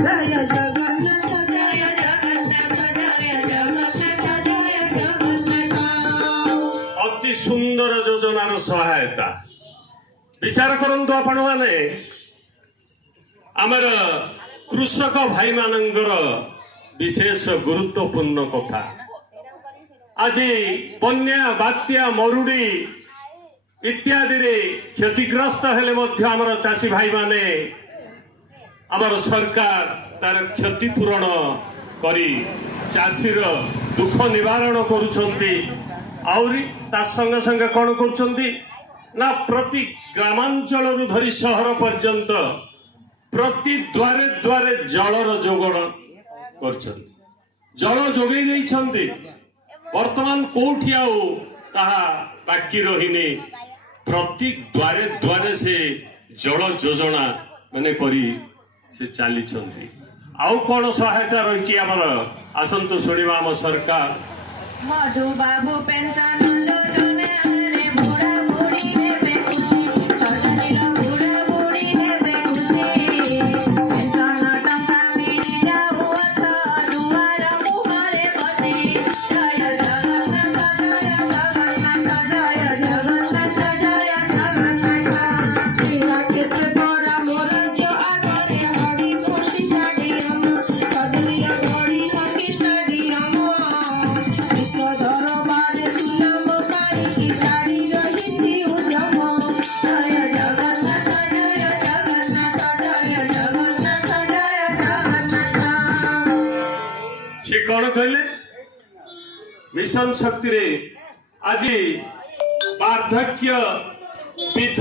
जय जगन्नाथ जय जगन्नाथ जय जगन्नाथ जय जगन्नाथ। अति सुंदर योजनार सहायता विचार करंतु आपण माने आमर कृषक भाई मानंगर विशेष गुरुत्वपूर्ण कथा आज बन्या बात्या मरुड़ी इत्यादि रे क्षतिग्रस्त हेले मध्य आमर चाषी भाई माने आमर सरकार तार क्षतिपूरण करी चाषीर दुख निवारण करुछंती आउरी ता संग संग कौन करुछंती ना प्रति ग्रामांचल धरी शहर पर्यंत प्रति द्वारे द्वारे जलर जोगण कर जल जोगे देइछंती वर्तमान कोठी आउ ताहा बाकी रहिने प्रति द्वारे द्वारे से जल योजना माने करी से चाली आउ कौन सहायता रही आमर आसंतु शुणा आम सरकार मधु बाबू पेंशन योजना रे बुढ़ा बुढ़ी हेबे खुशी सजनीला बुढ़ा बुढ़ी हेबे खुशी पेंशन टंका मिली जाऊ अथ दुआर मुहरे पति जय जगन्नाथ जय जगन्नाथ जय जगन्नाथ जय जगन्नाथ तेरा केते बड़ा मोर जो आगरे हड़ी खुशी स्टेडियम सजनीला बड़ी हकी स्टेडियम विश्व दरबारे सुनाम पारी छाड़ी रही उद्यम जय जगन्नाथ जय जगन्नाथ जय जगन्नाथ जय जगन्नाथ। से कौन कहले मिशन शक्ति रे आज वार्धक्य विध